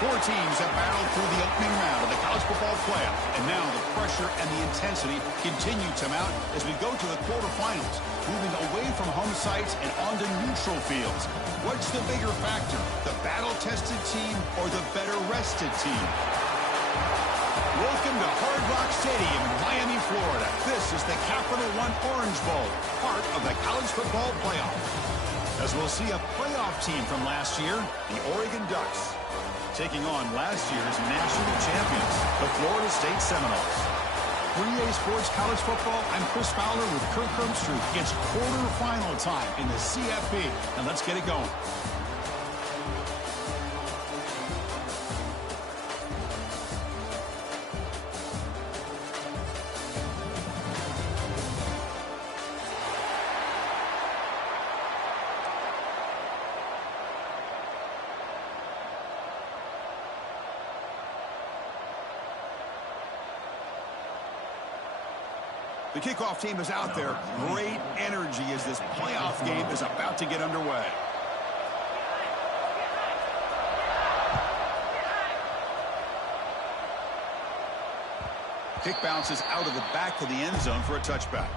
Four teams have battled through the opening round of the college football playoff, and now the pressure and the intensity continue to mount as we go to the quarterfinals, moving away from home sites and onto neutral fields. What's the bigger factor, the battle-tested team or the better-rested team? Welcome to Hard Rock Stadium in Miami, Florida. This is the Capital One Orange Bowl, part of the college football playoff. As we'll see a playoff team from last year, the Oregon Ducks, taking on last year's national champions, the Florida State Seminoles. 3A Sports College Football, I'm Chris Fowler with Kirk Herbstreit. It's quarterfinal time in the CFP, and let's get it going. The kickoff team is out there. Great energy as this playoff game is about to get underway. Kick bounces out of the back of the end zone for a touchback.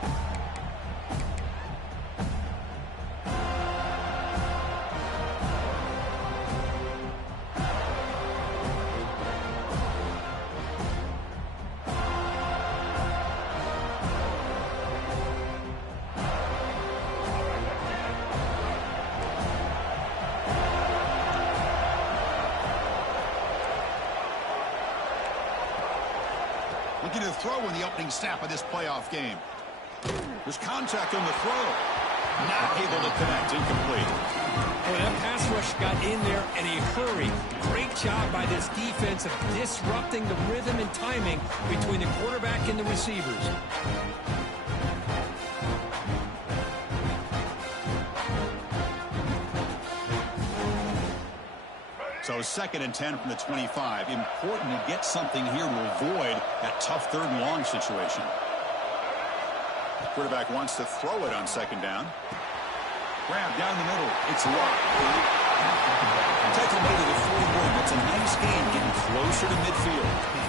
Looking to throw in the opening snap of this playoff game. There's contact on the throw. Not able to connect, incomplete. Boy, that pass rush got in there in a hurry. Great job by this defense of disrupting the rhythm and timing between the quarterback and the receivers. So 2nd and 10 from the 25. Important to get something here to avoid that tough 3rd and long situation. The quarterback wants to throw it on 2nd down. Grab down the middle. It's locked. Tackle made to the 41. That's a nice gain, getting closer to midfield.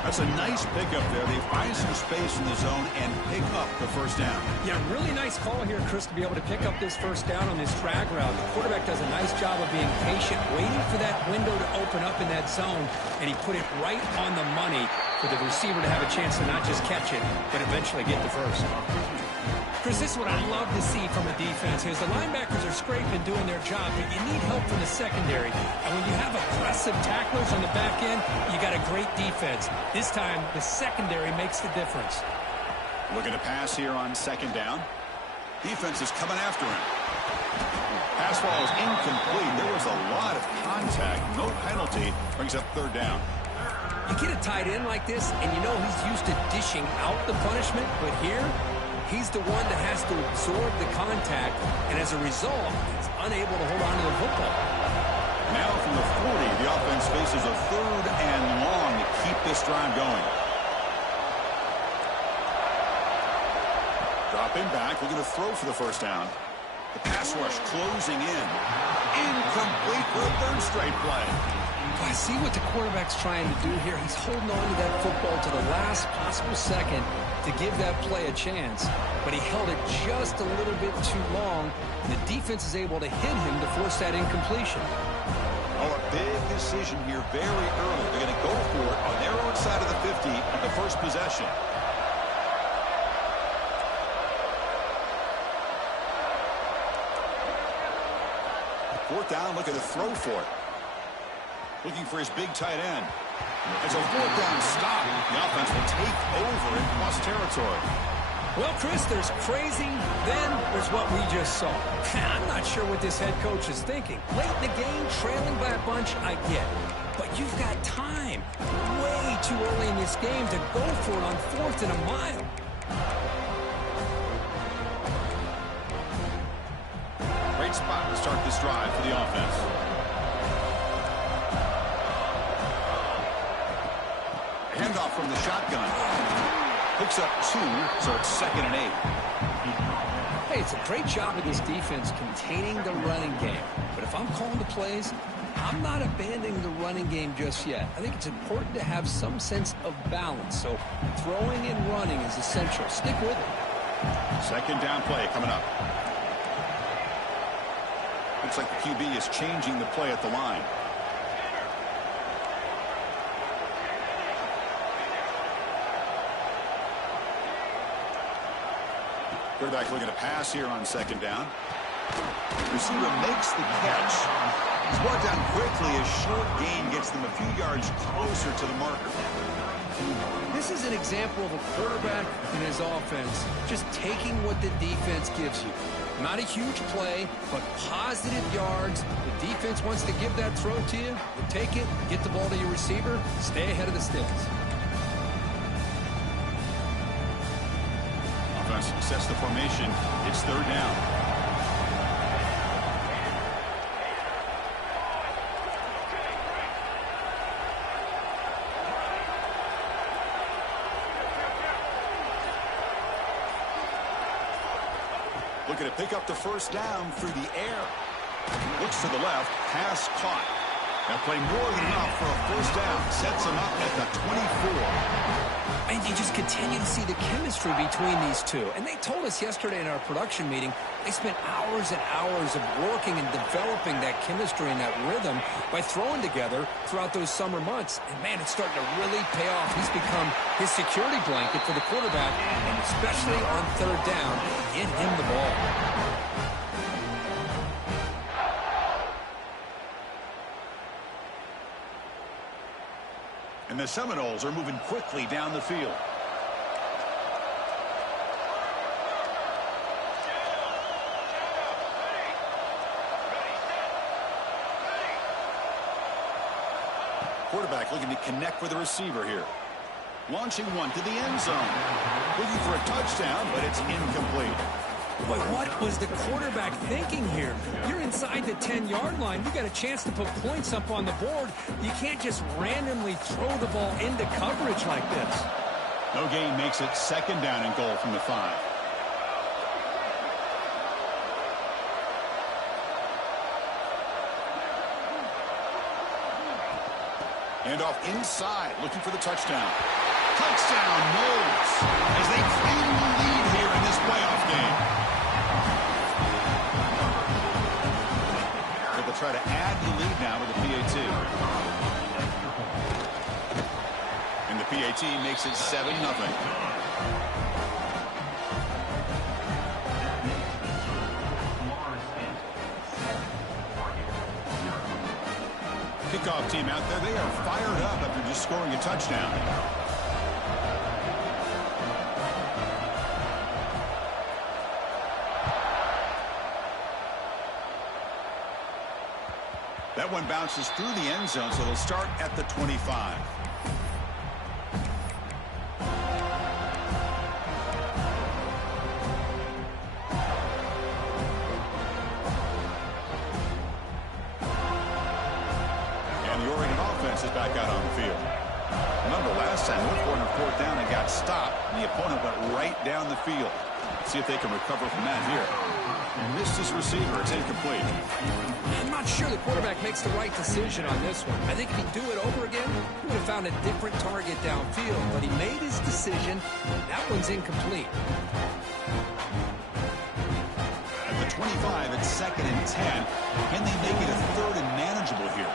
That's a nice pickup there. They find some space in the zone and pick up the 1st down. Yeah, really nice call here, Chris, to be able to pick up this 1st down on this drag route. The quarterback does a nice job of being patient, waiting for that window to open up in that zone, and he put it right on the money for the receiver to have a chance to not just catch it, but eventually get the 1st. Chris, this is what I love to see from a defense is the linebackers are scraping doing their job, but you need help from the secondary. And when you have aggressive tacklers on the back end, you got a great defense. This time, the secondary makes the difference. Looking to pass here on 2nd down. Defense is coming after him. Pass ball is incomplete. There was a lot of contact. No penalty. Brings up 3rd down. You get a tight end like this, and you know he's used to dishing out the punishment, but here, he's the one that has to absorb the contact, and as a result, he's unable to hold on to the football. Now from the 40, the offense faces a 3rd and long to keep this drive going. Dropping back, looking to throw for the 1st down. The pass rush closing in. Incomplete for a 3rd straight play. I see what the quarterback's trying to do here. He's holding on to that football to the last possible second to give that play a chance, but he held it just a little bit too long, and the defense is able to hit him to force that incompletion. Oh, a big decision here very early. They're going to go for it on their own side of the 50 on the 1st possession. Fourth down, looking to throw for it. Looking for his big tight end. It's a 4th down stop. The offense will take over in plus territory. Well, Chris, there's crazy, then there's what we just saw. I'm not sure what this head coach is thinking. Late in the game, trailing by a bunch, I get it. But you've got time, way too early in this game, to go for it on 4th and a mile. Great spot to start this drive for the offense. Handoff from the shotgun. Picks up 2, so it's 2nd and 8. Hey, it's a great job of this defense containing the running game. But if I'm calling the plays, I'm not abandoning the running game just yet. I think it's important to have some sense of balance. So throwing and running is essential. Stick with it. Second down play coming up. Looks like the QB is changing the play at the line. Quarterback looking to pass here on second down. Receiver makes the catch. He's brought down quickly as short gain gets them a few yards closer to the marker. This is an example of a quarterback and his offense just taking what the defense gives you. Not a huge play, but positive yards. The defense wants to give that throw to you. You take it, get the ball to your receiver, stay ahead of the sticks. Offense sets the formation. It's third down. Looking to pick up the first down through the air. Looks to the left. Pass caught. That play more than enough for a first down. Sets him up at the 24. And you just continue to see the chemistry between these two. And they told us yesterday in our production meeting, they spent hours and hours of working and developing that chemistry and that rhythm by throwing together throughout those summer months. And, man, it's starting to really pay off. He's become his security blanket for the quarterback, and especially on third down, get him the ball. And the Seminoles are moving quickly down the field. Quarterback looking to connect with the receiver here. Launching one to the end zone. Looking for a touchdown, but it's incomplete. Boy, what was the quarterback thinking here? You're inside the 10-yard line. You got a chance to put points up on the board. You can't just randomly throw the ball into coverage like this. No gain makes it second down and goal from the 5. Hand off inside, looking for the touchdown. Touchdown, Knowles, as they claim the lead here in this playoff game. They'll try to add the lead now with the PAT. And the PAT makes it 7-0. Kickoff team out there, they are fired up after just scoring a touchdown. That one bounces through the end zone, so they'll start at the 25. And the Oregon offense is back out on the field. Remember, last time they were on fourth down and got stopped, and the opponent went right down the field. See if they can recover from that here. Missed his receiver. It's incomplete. I'm not sure the quarterback makes the right decision on this one. I think if he'd do it over again, he would have found a different target downfield. But he made his decision. That one's incomplete. At the 25, it's second and 10. Can they make it a third and manageable here?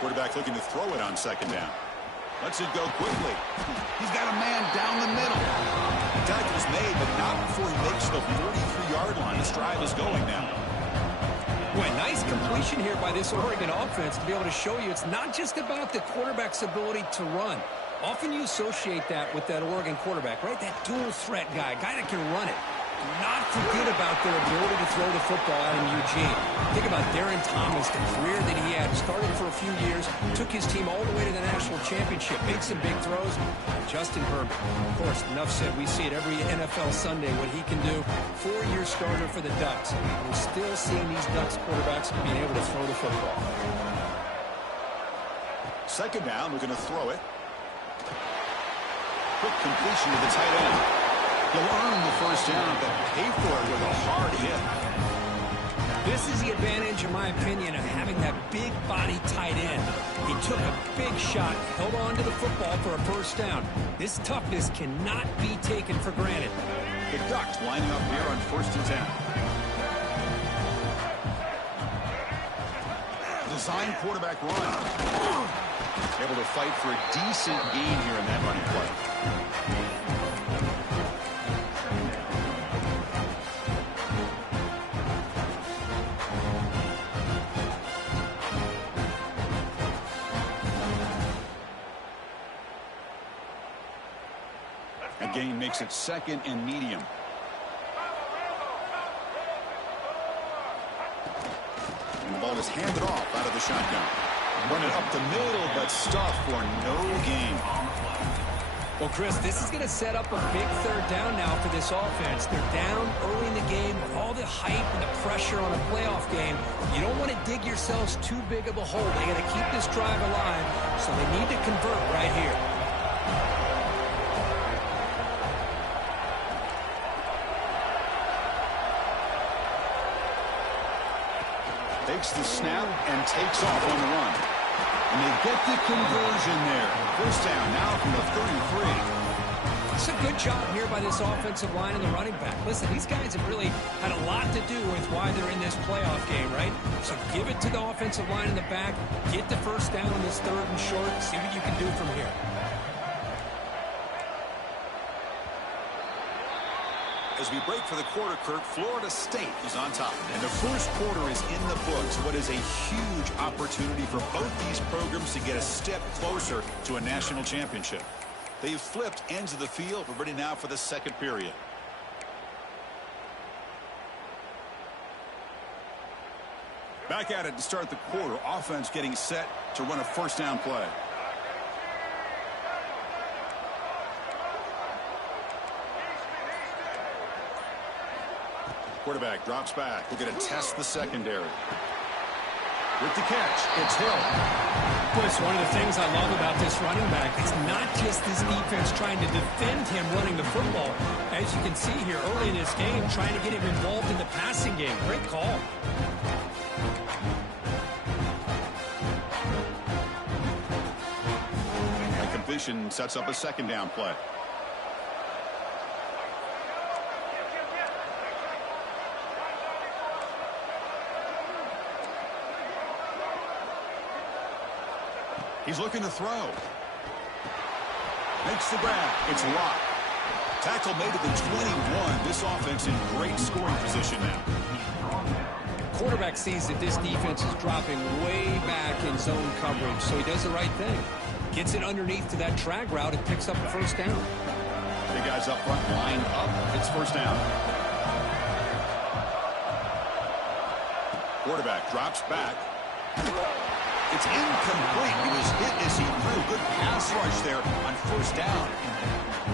Quarterback looking to throw it on second down. Lets it go quickly. He's got a man down the middle. The tackle's made, but not before he makes the 43-yard line. This drive is going now. Boy, nice completion here by this Oregon offense to be able to show you it's not just about the quarterback's ability to run. Often you associate that with that Oregon quarterback, right? That dual threat guy that can run it. Do not forget about their ability to throw the football out in Eugene. Think about Darren Thomas, the career that he had. Started for a few years, took his team all the way to the national championship, made some big throws. Justin Herbert, of course, enough said. We see it every NFL Sunday, what he can do. 4-year starter for the Ducks. We're still seeing these Ducks quarterbacks being able to throw the football. Second down, we're going to throw it. Quick completion to the tight end. He'll earn the first down, but pay for it with a hard hit. This is the advantage, in my opinion, of having that big body tight end. He took a big shot, held on to the football for a first down. This toughness cannot be taken for granted. The Ducks lining up here on 1st and 10. Design quarterback run. Able to fight for a decent gain here in that running play. A gain makes it 2nd and medium. And the ball is handed off out of the shotgun. Run it up the middle, but stuffed for no gain. Well, Chris, this is going to set up a big 3rd down now for this offense. They're down early in the game with all the hype and the pressure on a playoff game. You don't want to dig yourselves too big of a hole. They got to keep this drive alive, so they need to convert right here. Takes the snap and takes off on the run. And they get the conversion there. First down now from the 33. It's a good job here by this offensive line and the running back. Listen, these guys have really had a lot to do with why they're in this playoff game, right? So give it to the offensive line in the back. Get the first down on this 3rd and short. See what you can do from here. As we break for the quarter, Kirk, Florida State is on top. And the first quarter is in the books. What is a huge opportunity for both these programs to get a step closer to a national championship. They've flipped ends of the field. We're ready now for the 2nd period. Back at it to start the quarter. Offense getting set to run a first down play. Quarterback drops back. We're going to test the secondary. With the catch, it's Hill. Chris, one of the things I love about this running back is not just this defense trying to defend him running the football. As you can see here early in this game, trying to get him involved in the passing game. Great call. A completion sets up a 2nd down play. He's looking to throw. Makes the grab. It's locked. Tackle made at the 21. This offense in great scoring position now. Quarterback sees that this defense is dropping way back in zone coverage, so he does the right thing. Gets it underneath to that drag route and picks up a first down. The guys up front lined up. It's first down. Quarterback drops back. It's incomplete. He was hit as he threw. Good pass rush there on first down.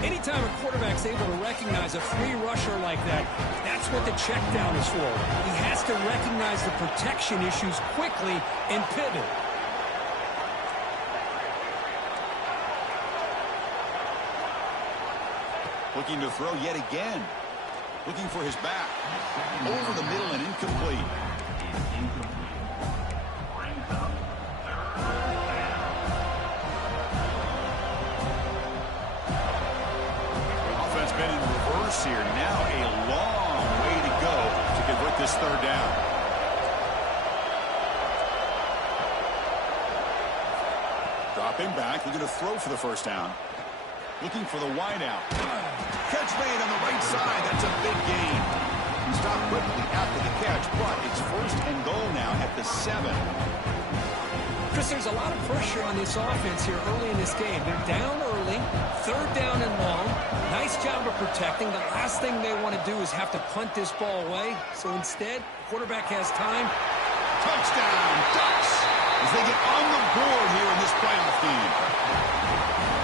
Anytime a quarterback's able to recognize a free rusher like that, that's what the check down is for. He has to recognize the protection issues quickly and pivot. Looking to throw yet again. Looking for his back. Over the middle and incomplete. Offense been in reverse here. Now a long way to go to convert this 3rd down. Dropping back. Looking to throw for the first down. Looking for the wide out. Catch made on the right side. That's a big gain. He stopped quickly after the catch, but it's 1st and goal now at the 7. Chris, there's a lot of pressure on this offense here early in this game. They're down early, 3rd down and long. Nice job of protecting. The last thing they want to do is have to punt this ball away. So instead, quarterback has time. Touchdown, Ducks, as they get on the board here in this playoff game.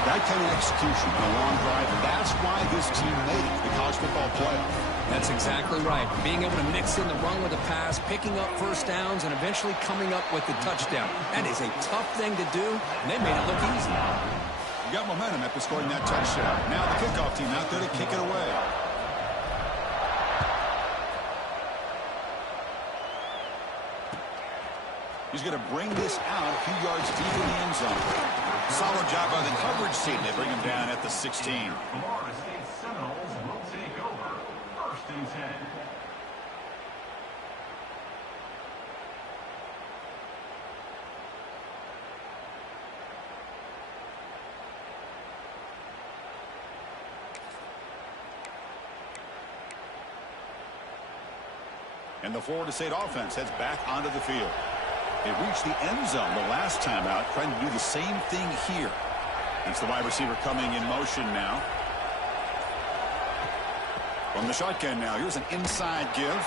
That kind of execution on a long drive, that's why this team made it to the college football playoff. That's exactly right. Being able to mix in the run with the pass, picking up first downs, and eventually coming up with the touchdown. That is a tough thing to do, and they made it look easy. You got momentum after scoring that touchdown. Now the kickoff team out there to kick it away. He's going to bring this out a few yards deep in the end zone. Solid job by the coverage team. They bring him down at the 16. Florida State Seminoles will take over 1st and 10. And the Florida State offense heads back onto the field. They reached the end zone the last time out, trying to do the same thing here. It's the wide receiver coming in motion now. From the shotgun now, here's an inside give.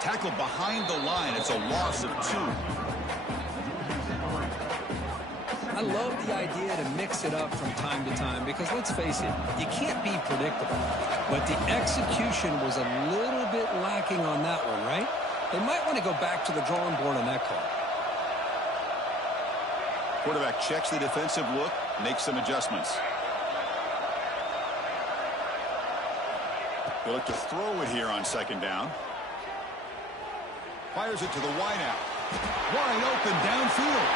Tackled behind the line. It's a loss of 2. I love the idea to mix it up from time to time because, let's face it, you can't be predictable. But the execution was a little bit lacking on that one, right? They might want to go back to the drawing board on that call. Quarterback checks the defensive look, makes some adjustments. They look to throw it here on 2nd down. Fires it to the wideout. Wide open downfield.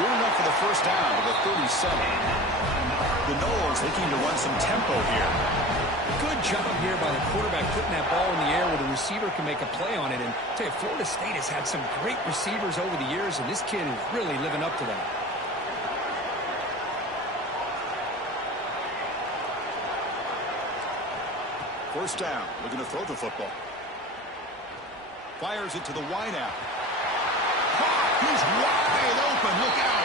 Good enough for the 1st down to the 37. The Noles looking to run some tempo here. Good job here by the quarterback putting that ball in the air where the receiver can make a play on it. And I tell you, Florida State has had some great receivers over the years, and this kid is really living up to that. First down, looking to throw the football. Fires it to the wideout. He's wide open. Look out.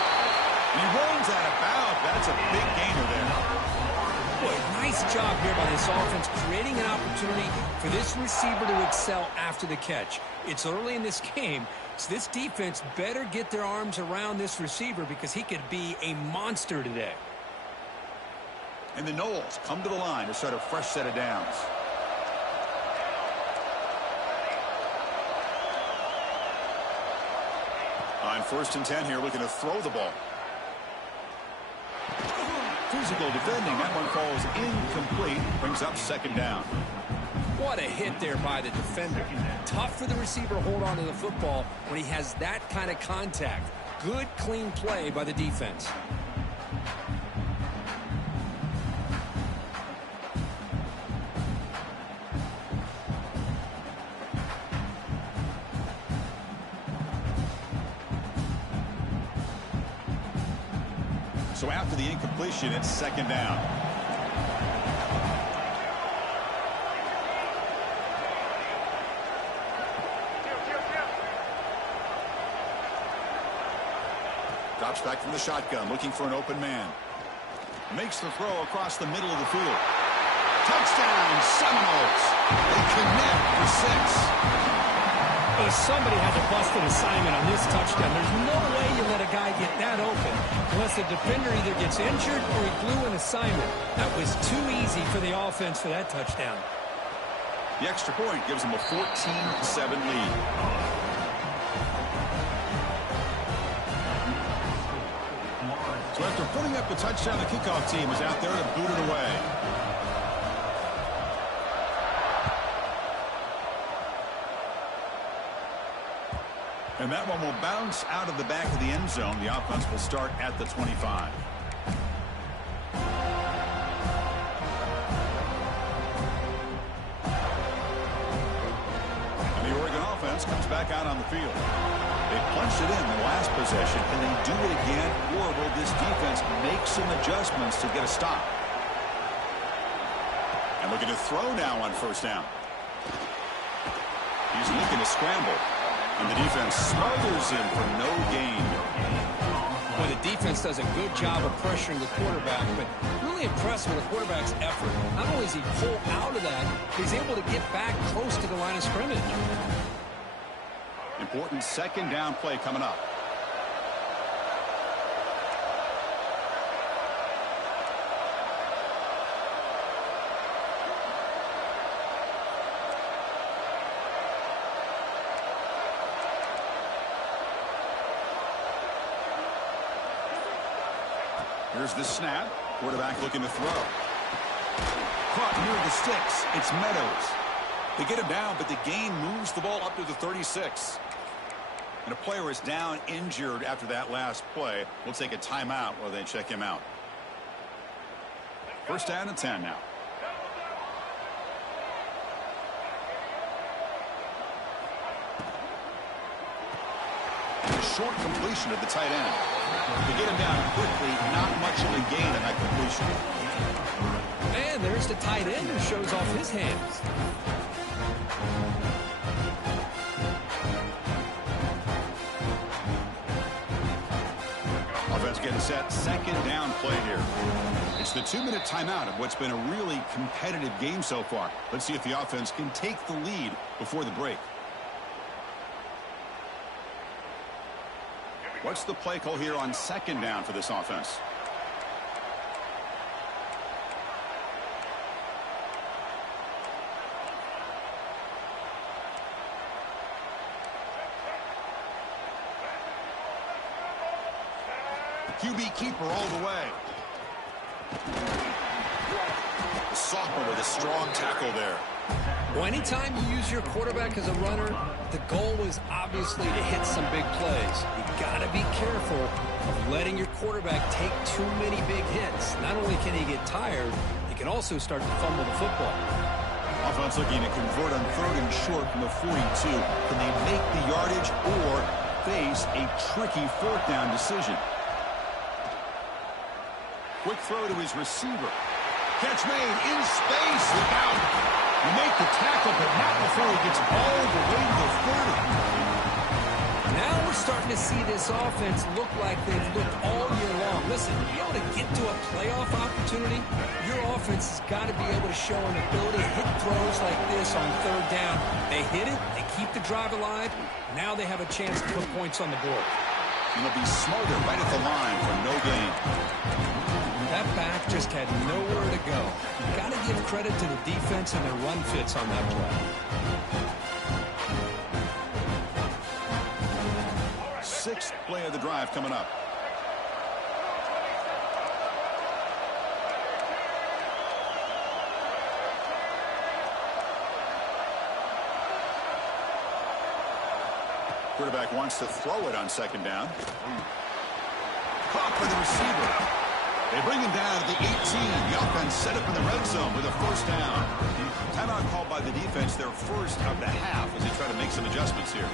And he runs out of bounds. That's a big gainer there. Boy, nice job here by this offense, creating an opportunity for this receiver to excel after the catch. It's early in this game, so this defense better get their arms around this receiver because he could be a monster today. And the Noles come to the line to start a fresh set of downs. On 1st and 10 here, looking to throw the ball. Physical defending. That one falls incomplete. Brings up 2nd down. What a hit there by the defender. Tough for the receiver to hold on to the football when he has that kind of contact. Good, clean play by the defense. So after the incompletion, it's 2nd down. Drops back from the shotgun, looking for an open man. Makes the throw across the middle of the field. Touchdown, Seminoles. They connect for 6. Well, somebody had to bust an assignment on this touchdown. There's no way you let a guy get that open unless the defender either gets injured or he blew an assignment. That was too easy for the offense for that touchdown. The extra point gives them a 14-7 lead. So after putting up a touchdown, the kickoff team is out there to boot it away. And that one will bounce out of the back of the end zone. The offense will start at the 25. And the Oregon offense comes back out on the field. They punched it in the last possession. Can they do it again, or will this defense make some adjustments to get a stop? And looking to throw now on 1st down. He's looking to scramble. And the defense smothers him for no gain. Well, the defense does a good job of pressuring the quarterback, but really impressed with the quarterback's effort. Not only does he pull out of that, he's able to get back close to the line of scrimmage. Important 2nd down play coming up. Here's the snap. Quarterback looking to throw. Caught near the sticks. It's Meadows. They get him down, but the gain moves the ball up to the 36. And a player is down injured after that last play. We'll take a timeout while they check him out. First down and 10 now. Short completion of the tight end. To get him down quickly, not much of a gain on that completion. And there's the tight end who shows off his hands. Offense getting set. Second down play here. It's the 2-minute timeout of what's been a really competitive game so far. Let's see if the offense can take the lead before the break. What's the play call here on second down for this offense? QB keeper all the way. The sophomore with a strong tackle there. Well, anytime you use your quarterback as a runner, the goal is obviously to hit some big plays. You got to be careful of letting your quarterback take too many big hits. Not only can he get tired, he can also start to fumble the football. Offense looking to convert on 3rd and short from the 42. Can they make the yardage or face a tricky 4th down decision? Quick throw to his receiver. Catch made in space. Look out. You make the tackle, but not before he gets all the way to the 30. Now we're starting to see this offense look like they've looked all year long. Listen, to be able to get to a playoff opportunity, your offense has got to be able to show an ability to hit throws like this on 3rd down. They hit it, they keep the drive alive. Now they have a chance to put points on the board. And they'll be smarter right at the line for no gain. That back just had nowhere to go. You've got to give credit to the defense and their run fits on that play. 6th play of the drive coming up. Quarterback wants to throw it on 2nd down. Caught by the receiver. They bring him down at the 18. The offense set up in the red zone with a 1st down. Timeout called by the defense, their first of the half, as they try to make some adjustments here.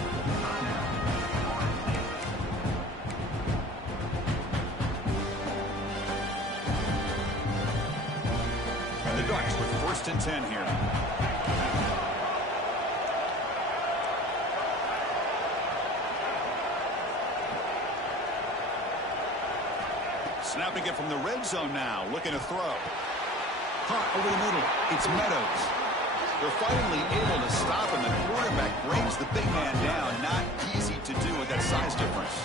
And the Ducks with 1st and 10 here. Snapping it from the red zone now, looking to throw. Caught over the middle. It's Meadows. They're finally able to stop him. The quarterback brings the big man down. Not easy to do with that size difference.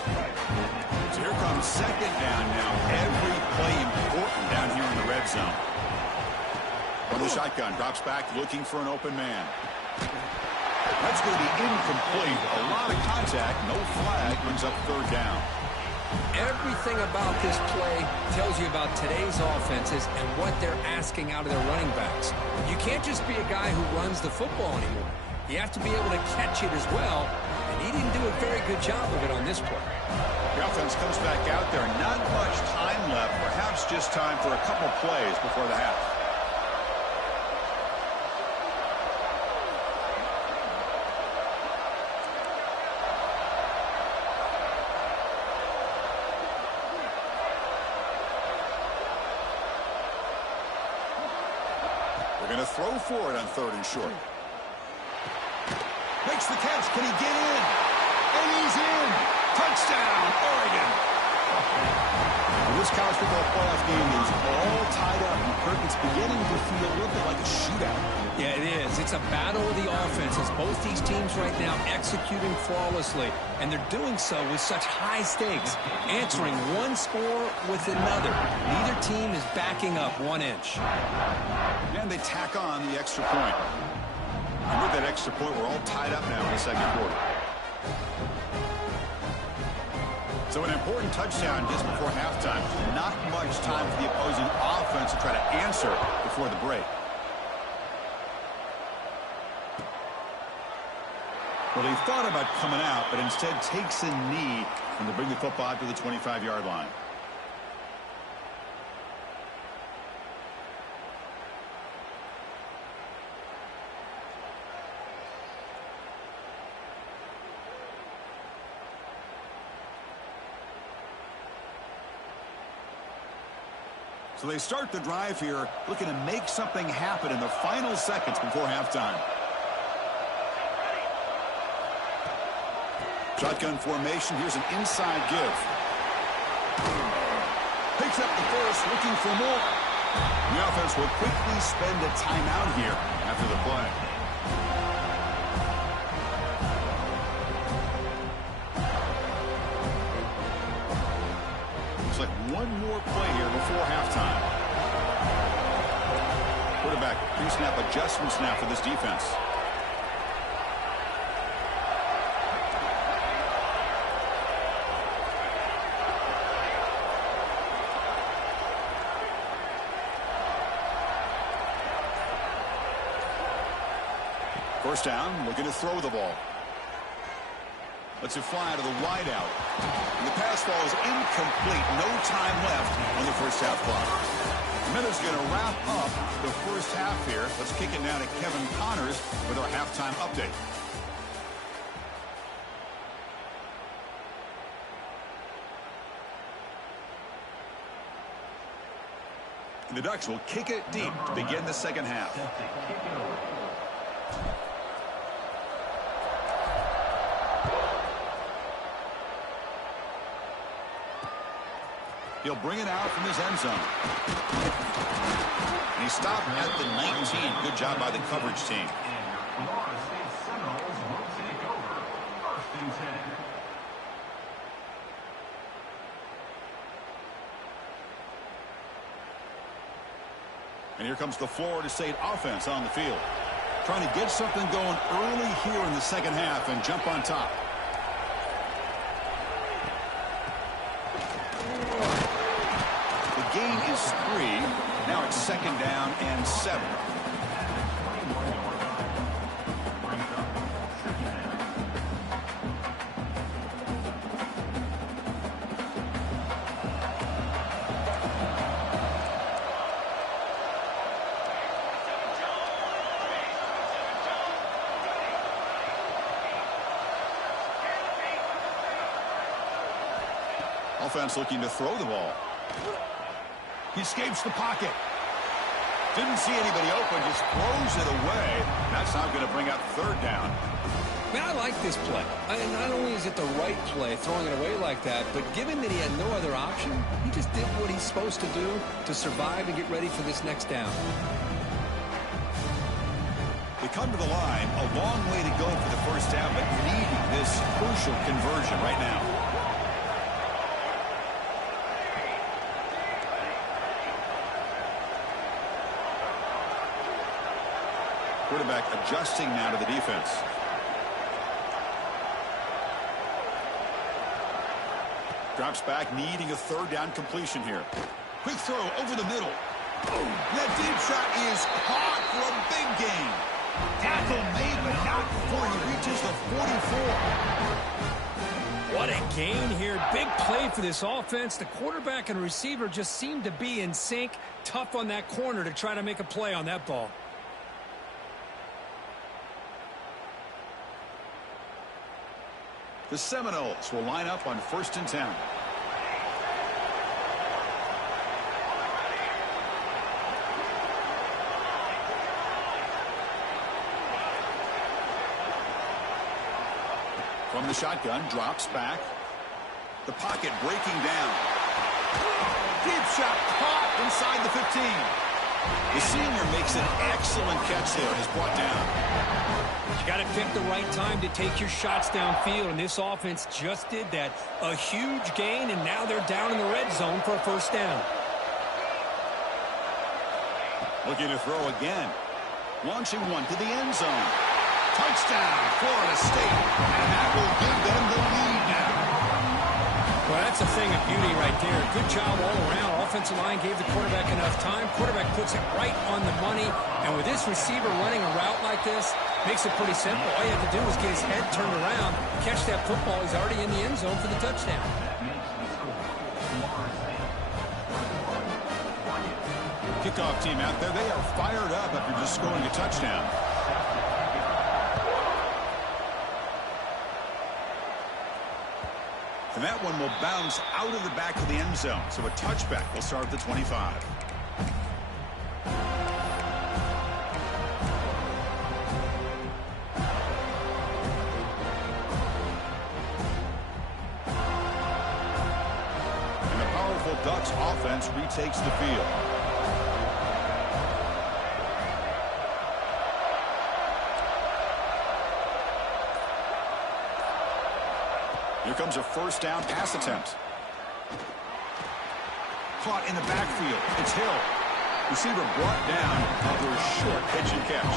So here comes 2nd down now. Every play important down here in the red zone. On the shotgun, drops back, looking for an open man. That's going to be incomplete. A lot of contact, no flag, brings up 3rd down. Everything about this play tells you about today's offenses and what they're asking out of their running backs. You can't just be a guy who runs the football anymore. You have to be able to catch it as well, and he didn't do a very good job of it on this play. The offense comes back out there. Not much time left, perhaps just time for a couple plays before the half. Going to throw for it on 3rd and short. Makes the catch. Can he get in? And he's in. Touchdown, Oregon. This college football playoff game is all tied up. And Kirk, it's beginning to feel a little bit like a shootout. Yeah, it is. It's a battle of the offenses. Both these teams right now executing flawlessly, and they're doing so with such high stakes, answering one score with another. Neither team is backing up 1 inch. And they tack on the extra point. And with that extra point, we're all tied up now in the 2nd quarter. So an important touchdown just before halftime. Not much time for the opposing offense to try to answer before the break. Well, he thought about coming out, but instead takes a knee and to bring the football out to the 25-yard line. So they start the drive here, looking to make something happen in the final seconds before halftime. Shotgun formation. Here's an inside give. Picks up the first, looking for more. The offense will quickly spend a timeout here after the play. Looks like one more play here before halftime. Quarterback pre-snap adjustments now for this defense. First down, looking to throw the ball. Lets it fly to the wideout. And the pass ball is incomplete. No time left on the first half clock. Miller's going to wrap up the first half here. Let's kick it now to Kevin Connors with our halftime update. The Ducks will kick it deep to begin the second half. He'll bring it out from his end zone. And he stopped at the 19. Good job by the coverage team. And here comes the Florida State offense on the field. Trying to get something going early here in the second half and jump on top. Gain is 3. Now it's second down and 7. Offense looking to throw the ball. He escapes the pocket. Didn't see anybody open, just throws it away. That's not going to bring up third down. Man, I like this play. Not only is it the right play, throwing it away like that, but given that he had no other option, he just did what he's supposed to do to survive and get ready for this next down. They come to the line, a long way to go for the first down, but needing this crucial conversion right now. Quarterback adjusting now to the defense. Drops back, needing a third down completion here. Quick throw over the middle. Oh, that deep shot is caught for a big gain. Tackle made, but not before he reaches the 44. What a gain here. Big play for this offense. The quarterback and receiver just seem to be in sync. Tough on that corner to try to make a play on that ball. The Seminoles will line up on 1st and 10. From the shotgun, drops back. The pocket breaking down. Deep shot caught inside the 15. The senior makes an excellent catch there and is brought down. You got to pick the right time to take your shots downfield, and this offense just did that. A huge gain, and now they're down in the red zone for a first down. Looking to throw again. Launching one to the end zone. Touchdown, Florida State. And that will give them the lead now. Well, that's a thing of beauty right there. Good job all around. Offensive line gave the quarterback enough time. Quarterback puts it right on the money. And with this receiver running a route like this, makes it pretty simple. All you have to do is get his head turned around, catch that football. He's already in the end zone for the touchdown. Kickoff team out there. They are fired up after just scoring a touchdown. And that one will bounce out of the back of the end zone. So a touchback will start at the 25. And the powerful Ducks offense retakes the field. Here comes a first down pass attempt. Caught in the backfield. It's Hill. Receiver brought down after a short pitch and catch.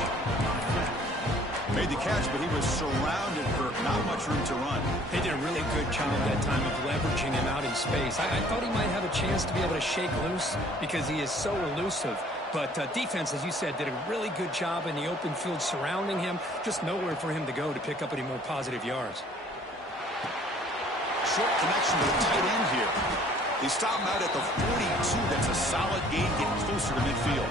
Made the catch, but he was surrounded for not much room to run. They did a really good job that time of leveraging him out in space. I thought he might have a chance to be able to shake loose because he is so elusive. But defense, as you said, did a really good job in the open field surrounding him. Just nowhere for him to go to pick up any more positive yards. Short connection to the tight end here. They stop him out at the 42. That's a solid gain, getting closer to midfield.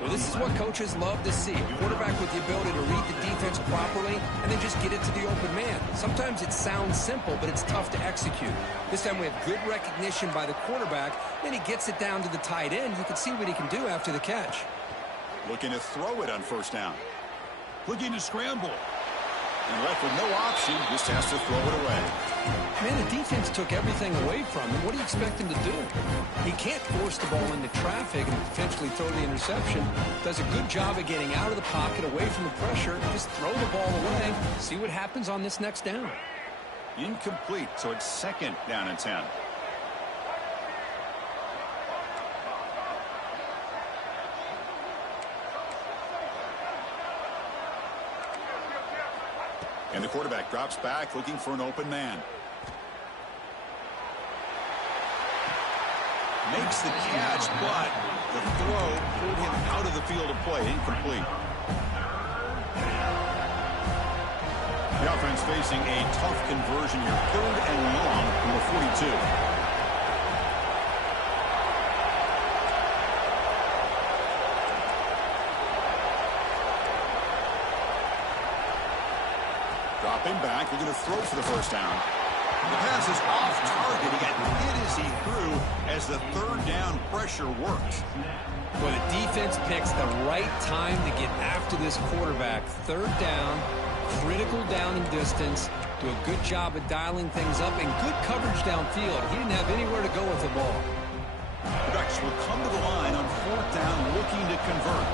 Well, this is what coaches love to see. A quarterback with the ability to read the defense properly and then just get it to the open man. Sometimes it sounds simple, but it's tough to execute. This time we have good recognition by the quarterback. Then he gets it down to the tight end. You can see what he can do after the catch. Looking to throw it on first down. Looking to scramble. And left with no option, just has to throw it away. Man, the defense took everything away from him. What do you expect him to do? He can't force the ball into traffic and potentially throw the interception. Does a good job of getting out of the pocket, away from the pressure. Just throw the ball away. See what happens on this next down. Incomplete, so it's second down and 10. And the quarterback drops back, looking for an open man. Makes the catch, but the throw pulled him out of the field of play. Incomplete. The offense facing a tough conversion here. 3rd and long from the 42. Dropping back, we're going to throw for the first down. The pass is off target. He got hit as he threw as the 3rd down pressure worked. Well, the defense picks the right time to get after this quarterback. 3rd down, critical down and distance. Do a good job of dialing things up and good coverage downfield. He didn't have anywhere to go with the ball. The Ducks will come to the line on 4th down looking to convert.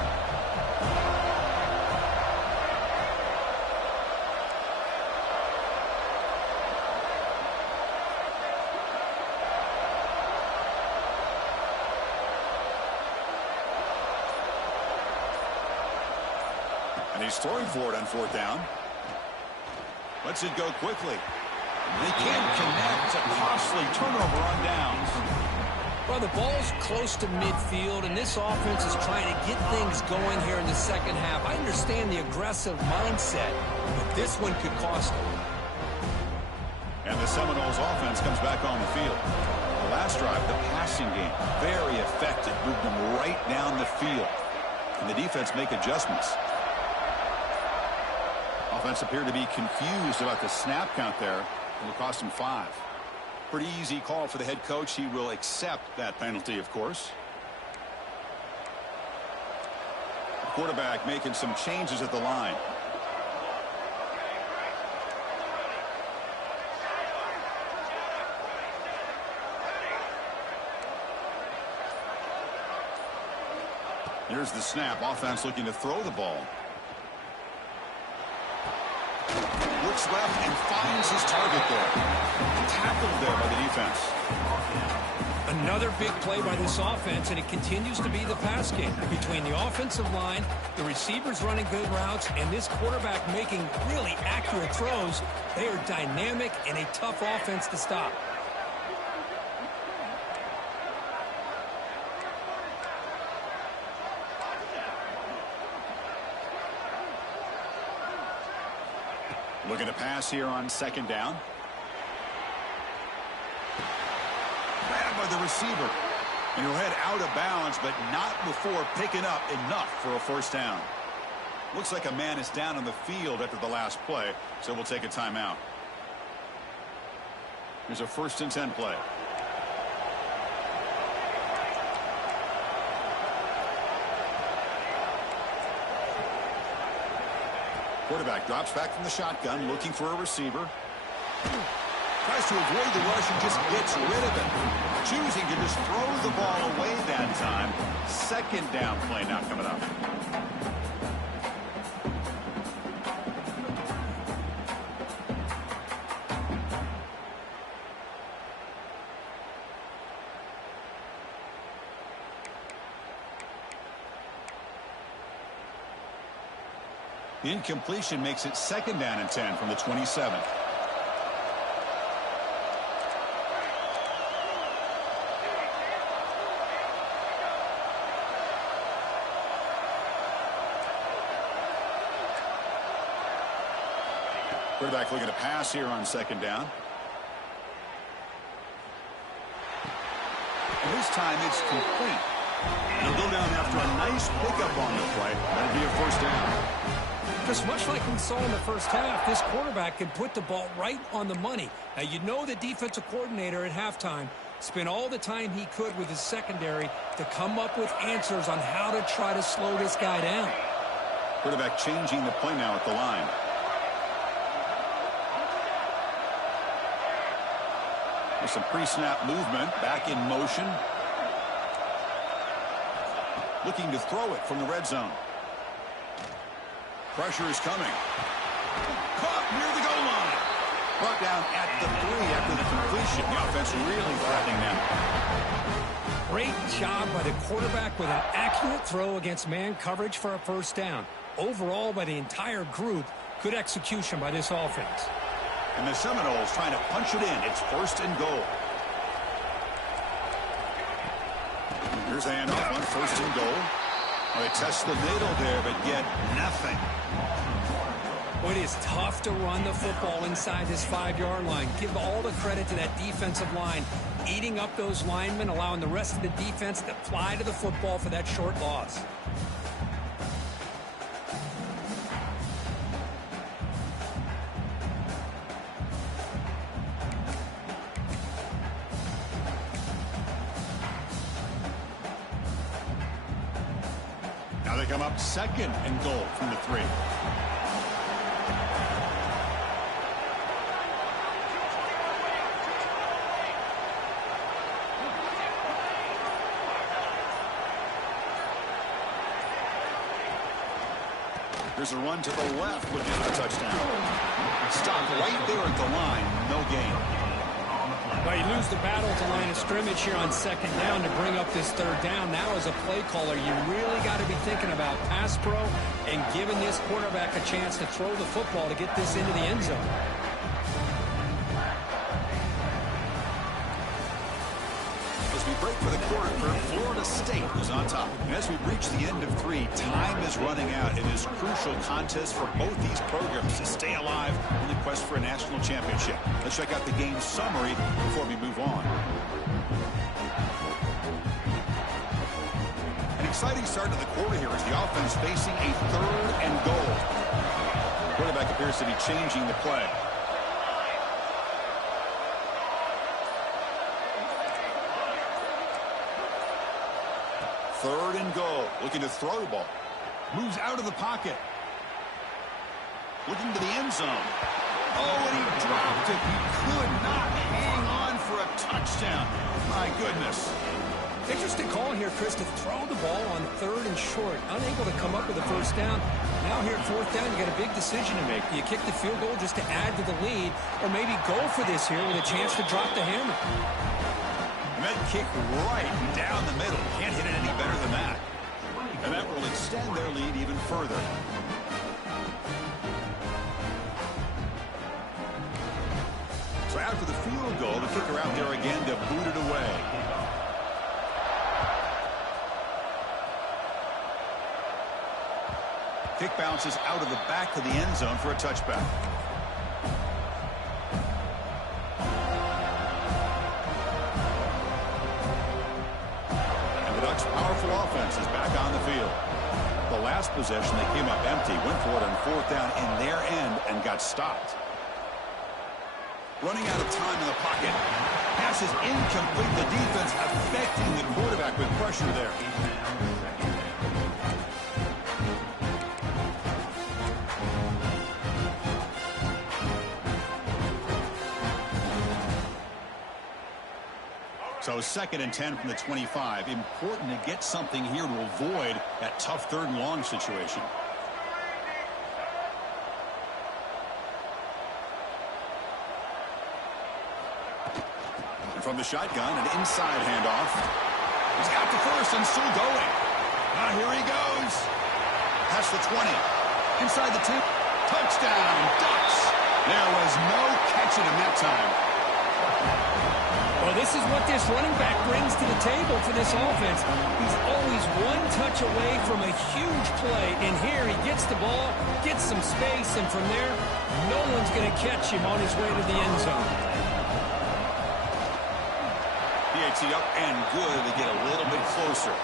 And he's throwing for it on 4th down. Lets it go quickly. They can't connect. It's a costly turnover on downs. Well, the ball's close to midfield, and this offense is trying to get things going here in the second half. I understand the aggressive mindset, but this one could cost them. And the Seminoles offense comes back on the field. The last drive, the passing game, very effective. Moved them right down the field. And the defense make adjustments. Offense appeared to be confused about the snap count there. It will cost him 5. Pretty easy call for the head coach. He will accept that penalty, of course. The quarterback making some changes at the line. Here's the snap. Offense looking to throw the ball. looks left and finds his target there. Tackled there by the defense. Another big play by this offense, and it continues to be the pass game. Between the offensive line, the receivers running good routes, and this quarterback making really accurate throws, they are dynamic and a tough offense to stop. Looking to pass here on second down. Grabbed by the receiver. And he'll head out of bounds, but not before picking up enough for a first down. Looks like a man is down on the field after the last play, so we'll take a timeout. Here's a 1st and 10 play. Quarterback drops back from the shotgun, looking for a receiver. Tries to avoid the rush and just gets rid of it. Choosing to just throw the ball away that time. 2nd down play now coming up. Incompletion makes it 2nd down and 10 from the 27. Quarterback looking to pass here on 2nd down. And this time it's complete. And he'll go down after a nice pickup on the play. That'll be a 1st down. Just much like we saw in the first half, this quarterback can put the ball right on the money. Now, you know the defensive coordinator at halftime spent all the time he could with his secondary to come up with answers on how to try to slow this guy down. Quarterback changing the play now at the line. There's some pre-snap movement, back in motion. Looking to throw it from the red zone. Pressure is coming. Caught near the goal line. Brought down at the 3 after the completion. The offense really threatening them. Great job by the quarterback with an accurate throw against man coverage for a 1st down. Overall, by the entire group, good execution by this offense. And the Seminoles trying to punch it in. It's 1st and goal. Here's a handoff on 1st and goal. Well, they test the middle there, but get nothing. Well, it is tough to run the football inside this 5-yard line. Give all the credit to that defensive line, eating up those linemen, allowing the rest of the defense to fly to the football for that short loss. Now they come up 2nd and goal from the 3. There's a run to the left, looking for a touchdown. Stopped right there at the line, no gain. Well, you lose the battle at the line of scrimmage here on 2nd down to bring up this 3rd down. Now, as a play caller, you really got to be thinking about pass pro and giving this quarterback a chance to throw the football to get this into the end zone. As we break for the quarter, Florida State is on top. And as we reach the end of 3, time is running out in this crucial contest for both these programs to stay alive in the quest for a national championship. Let's check out the game summary before we move on. An exciting start to the quarter here as the offense facing a 3rd and goal. Quarterback appears to be changing the play. Third and goal. Looking to throw the ball. Moves out of the pocket. Looking to the end zone. Oh, and he dropped it. He could not hang on for a touchdown. My goodness. Interesting call here, Chris, to throw the ball on 3rd and short. Unable to come up with a first down. Now here at 4th down, you got a big decision to make. Do you kick the field goal just to add to the lead, or maybe go for this here with a chance to drop the hammer? And that kick right down the middle. Can't hit it any better than that. And that will extend their lead even further. So after the field goal, the kicker out there again to boot it away. Kick bounces out of the back to the end zone for a touchback. And the Ducks' powerful offense is back on the field. The last possession, they came up empty, went for it on 4th down in their end and got stopped. Running out of time in the pocket. Pass is incomplete. The defense affecting the quarterback with pressure there. So 2nd and 10 from the 25. Important to get something here to avoid that tough 3rd and long situation. And from the shotgun, an inside handoff. He's got the first and still going. Now here he goes. Past the 20. Inside the 10. Touchdown, Ducks. There was no catching him that time. Well, this is what this running back brings to the table for this offense. He's always one touch away from a huge play. And here he gets the ball, gets some space, and from there, no one's going to catch him on his way to the end zone. PAT up and good to get a little bit closer.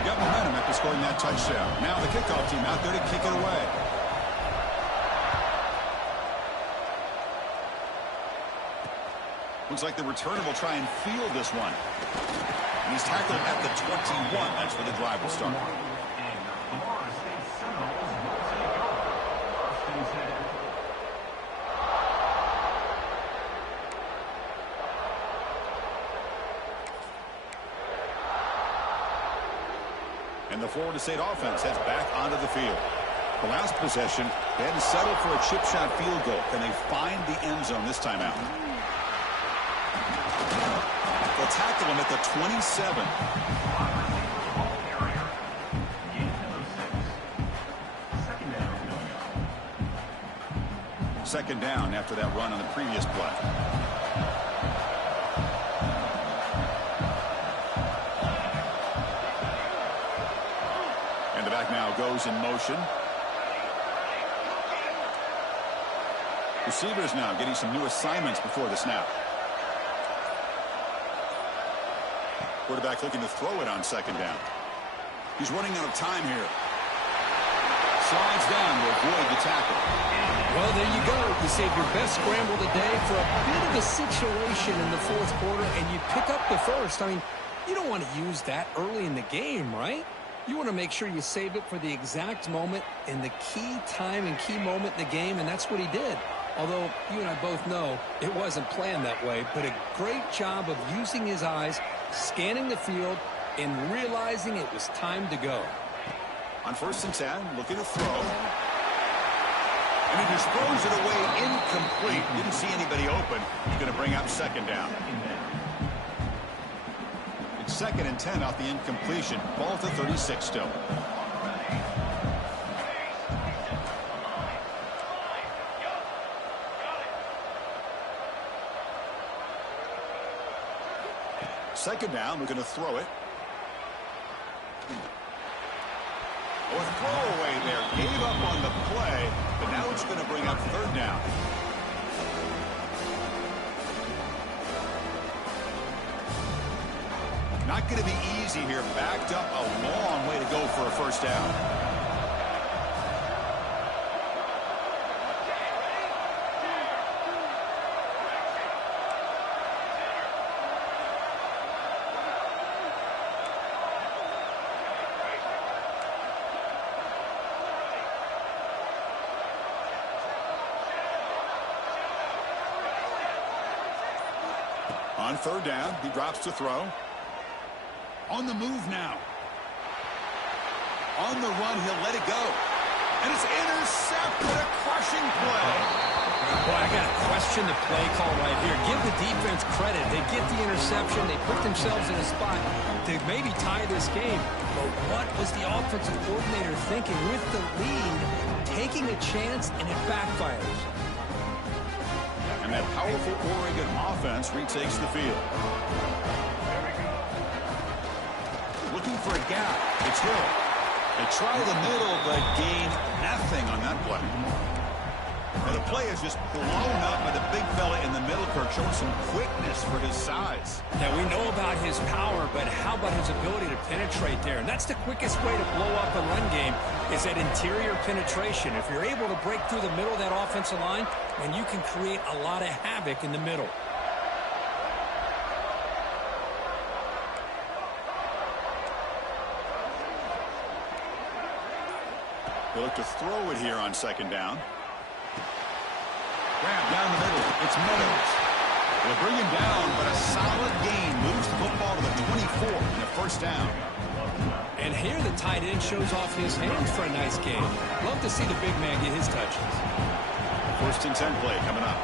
Got momentum after scoring that touchdown. Now the kickoff team out there to kick it away. Looks like the returner will try and field this one. And he's tackled at the 21. That's where the drive will start. And the Florida State offense heads back onto the field. The last possession, they had to settle for a chip shot field goal. Can they find the end zone this time out? They'll tackle him at the 27. Second down after that run on the previous play. And the back now goes in motion. Receivers now getting some new assignments before the snap. Quarterback looking to throw it on second down. He's running out of time here. Slides down to avoid the tackle. Well, there you go. You save your best scramble today for a bit of a situation in the fourth quarter, and you pick up the first. I mean, you don't want to use that early in the game, right? You want to make sure you save it for the exact moment and the key time and key moment in the game, and that's what he did. Although you and I both know it wasn't planned that way, but a great job of using his eyes, scanning the field, and realizing it was time to go. On 1st and 10, looking to throw. And he just throws it away incomplete. Didn't see anybody open. He's going to bring up second down. It's 2nd and 10 off the incompletion. Ball at the 36 still. Second down, we're going to throw it. A throwaway there. Gave up on the play, but now it's going to bring up third down. Not going to be easy here. Backed up a long way to go for a first down. On third down, he drops to throw. On the move now. On the run, he'll let it go. And it's intercepted, a crushing play. Boy, I got to question the play call right here. Give the defense credit. They get the interception. They put themselves in a spot to maybe tie this game. But what was the offensive coordinator thinking with the lead, taking a chance, and it backfires? And that powerful Oregon offense retakes the field. Looking for a gap. It's Hill. They try the middle, but gain nothing on that play. Now the play is just blown up by the big fella in the middle, Kirk, showing some quickness for his size. Yeah, we know about his power, but how about his ability to penetrate there? And that's the quickest way to blow up a run game, is that interior penetration. If you're able to break through the middle of that offensive line, then you can create a lot of havoc in the middle. They look to throw it here on second down. Grab down the middle. It's Meadows. They'll bring him down, but a solid gain moves the football to the 24 and a first down. And here the tight end shows off his hands for a nice game. Love to see the big man get his touches. First and 10 play coming up.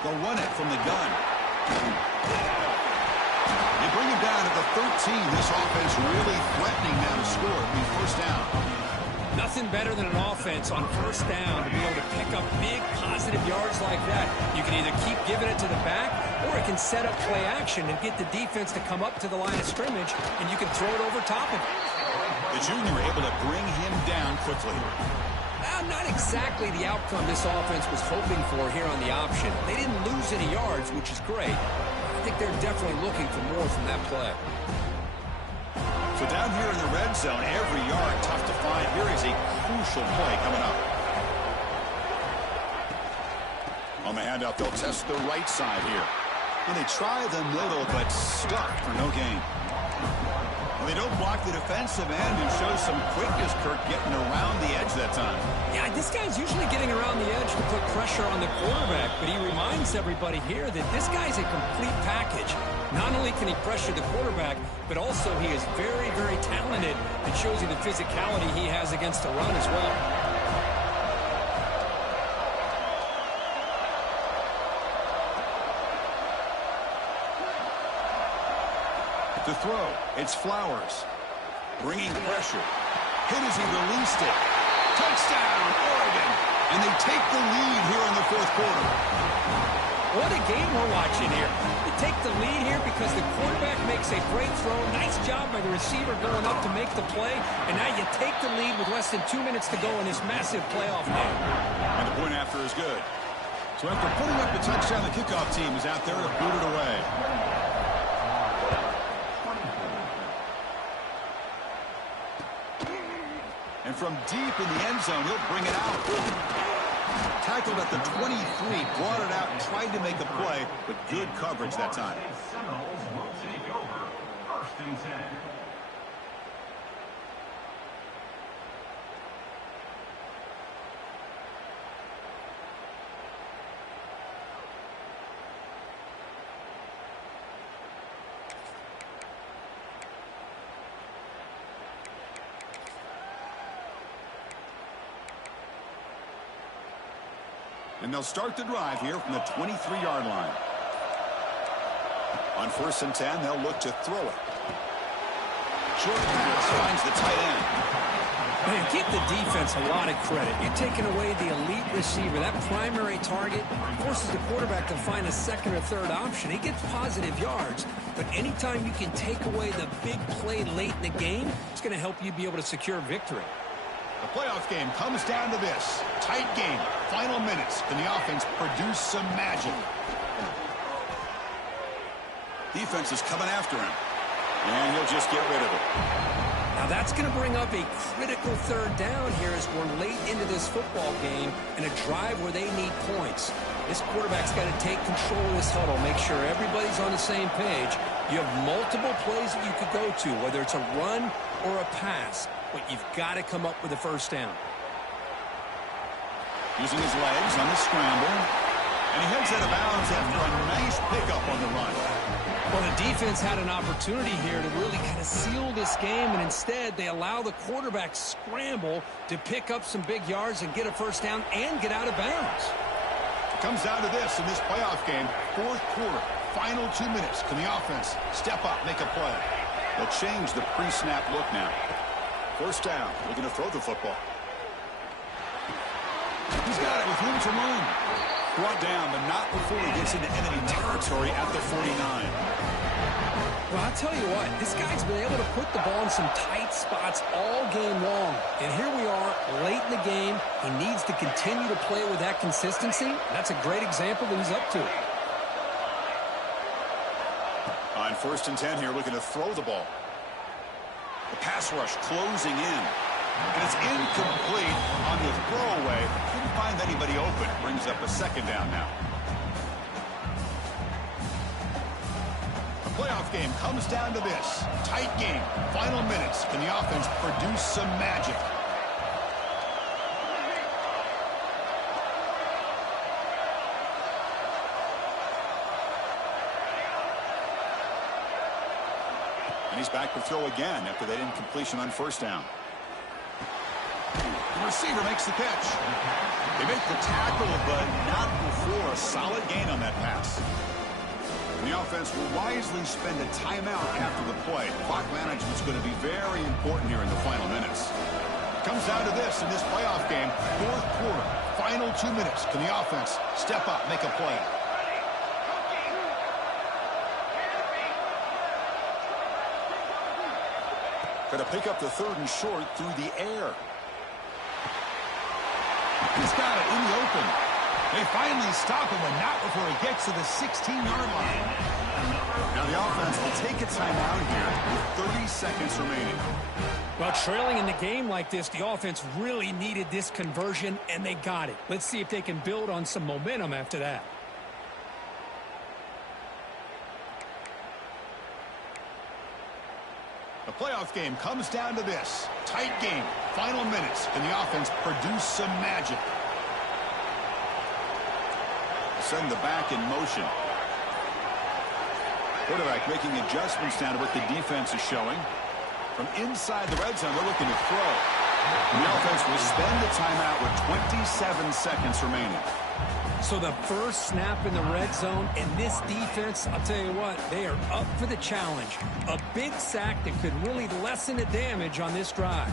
They'll run it from the gun. They bring him down at the 13. This offense really threatening now to score. It'll be first down. Nothing better than an offense on first down to be able to pick up big positive yards like that. You can either keep giving it to the back, or it can set up play action and get the defense to come up to the line of scrimmage, and you can throw it over top of it. The junior able to bring him down quickly. Not exactly the outcome this offense was hoping for here on the option. They didn't lose any yards, which is great. I think they're definitely looking for more from that play. So down here in the red zone, every yard tough to find. Here is a crucial play coming up. On the handout, they'll test the right side here. And they try the middle, but stuck for no gain. And they don't block the defensive end and show some quickness, Kirk, getting around the edge that time. Yeah, this guy's usually getting around the edge to put pressure on the quarterback, but he reminds everybody here that this guy's a complete package. Not only can he pressure the quarterback, but also he is very, very talented. It shows you the physicality he has against the run as well. To throw, it's Flowers. Bringing pressure. Hit as he released it. Touchdown, Oregon. And they take the lead here in the fourth quarter. What a game we're watching here. You take the lead here because the quarterback makes a great throw. Nice job by the receiver going up to make the play. And now you take the lead with less than 2 minutes to go in this massive playoff game. And the point after is good. So after putting up the touchdown, the kickoff team is out there to boot it away. And from deep in the end zone, he'll bring it out. Tackled at the 23, brought it out and tried to make a play, but good coverage that time. Seminoles will take over. First and 10. And they'll start the drive here from the 23-yard line. On first and 10, they'll look to throw it. Short pass finds the tight end. Man, give the defense a lot of credit. You're taking away the elite receiver. That primary target forces the quarterback to find a second or third option. He gets positive yards, but anytime you can take away the big play late in the game, it's going to help you be able to secure victory. The playoff game comes down to this. Tight game, final minutes. Can the offense produce some magic? Defense is coming after him. And he'll just get rid of it. Now that's going to bring up a critical third down here as we're late into this football game in a drive where they need points. This quarterback's got to take control of this huddle, make sure everybody's on the same page. You have multiple plays that you could go to, whether it's a run or a pass, but you've got to come up with a first down. Using his legs on the scramble. And he heads out of bounds after a nice pickup on the run. Well, the defense had an opportunity here to really kind of seal this game, and instead they allow the quarterback scramble to pick up some big yards and get a first down and get out of bounds. It comes down to this in this playoff game. Fourth quarter, final 2 minutes. Can the offense step up, make a play? They'll change the pre-snap look now. First down, looking to throw the football. He's got it with room to run. Brought down, but not before he gets into enemy territory at the 49. Well, I'll tell you what, this guy's been able to put the ball in some tight spots all game long. And here we are, late in the game. He needs to continue to play with that consistency. That's a great example that he's up to. On 1st and 10 here, looking to throw the ball. The pass rush closing in. And it's incomplete on the throwaway. Couldn't find anybody open. Brings up a second down now. The playoff game comes down to this. Tight game. Final minutes. Can the offense produce some magic? And he's back to throw again after that incompletion on first down. The receiver makes the catch. They make the tackle, but not before a solid gain on that pass. And the offense will wisely spend a timeout after the play. Clock management's going to be very important here in the final minutes. Comes down to this in this playoff game. Fourth quarter, final 2 minutes. Can the offense step up, make a play? Got to pick up the 3rd and short through the air. He's got it in the open. They finally stop him, and not before he gets to the 16-yard line. Now the offense will take a timeout here with 30 seconds remaining. Well, trailing in the game like this, the offense really needed this conversion, and they got it. Let's see if they can build on some momentum after that. The playoff game comes down to this. Tight game. Final minutes. Can the offense produce some magic? Send the back in motion. Quarterback making adjustments down to what the defense is showing. From inside the red zone, they're looking to throw. And the offense will spend the timeout with 27 seconds remaining. So the first snap in the red zone, and this defense, I'll tell you what, they are up for the challenge. A big sack that could really lessen the damage on this drive.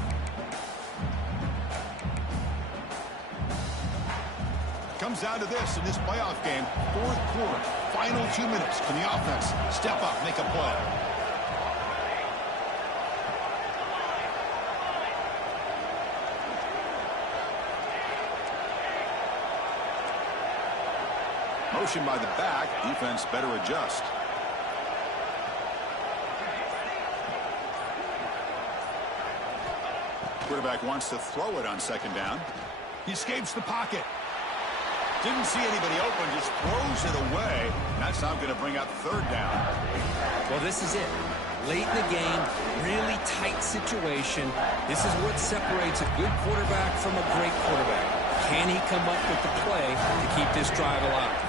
Comes down to this in this playoff game. Fourth quarter, final 2 minutes. Can the offense step up, make a play? Motion by the back. Defense better adjust. Quarterback wants to throw it on second down. He escapes the pocket. Didn't see anybody open, just throws it away. And that's not going to bring up third down. Well, this is it. Late in the game, really tight situation. This is what separates a good quarterback from a great quarterback. Can he come up with the play to keep this drive alive?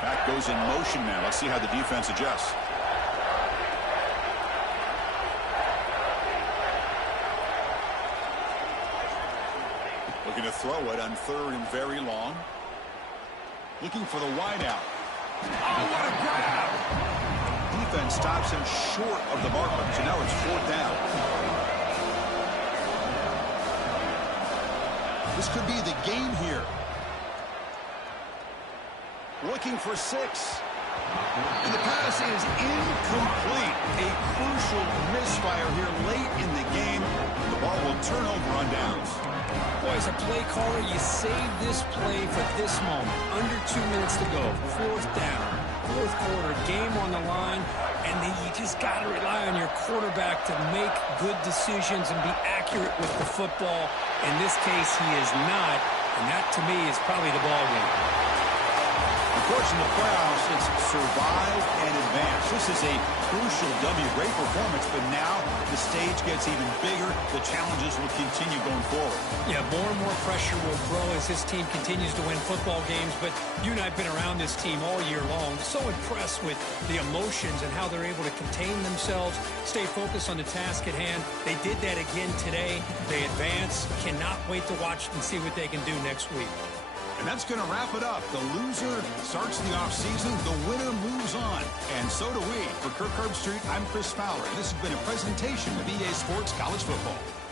Back goes in motion now. Let's see how the defense adjusts. Looking to throw it on 3rd and very long. Looking for the wideout. Oh, what a grab! Defense stops him short of the marker, so now it's 4th down. This could be the game here. Looking for 6. And the pass is incomplete. A crucial misfire here late in the game. The ball will turn over on downs. Boy, as a play caller, you save this play for this moment. Under 2 minutes to go. 4th down. 4th quarter, game on the line. And then you just got to rely on your quarterback to make good decisions and be accurate with the football. In this case, he is not. And that, to me, is probably the ball game. The course, in the playoffs, it's survive and advance. This is a crucial W. Great performance, but now the stage gets even bigger. The challenges will continue going forward. Yeah, more and more pressure will grow as this team continues to win football games, but you and I have been around this team all year long. So impressed with the emotions and how they're able to contain themselves, stay focused on the task at hand. They did that again today. They advance. Cannot wait to watch and see what they can do next week. And that's going to wrap it up. The loser starts the offseason. The winner moves on. And so do we. For Kirk Herbstreit, I'm Chris Fowler. This has been a presentation of EA Sports College Football.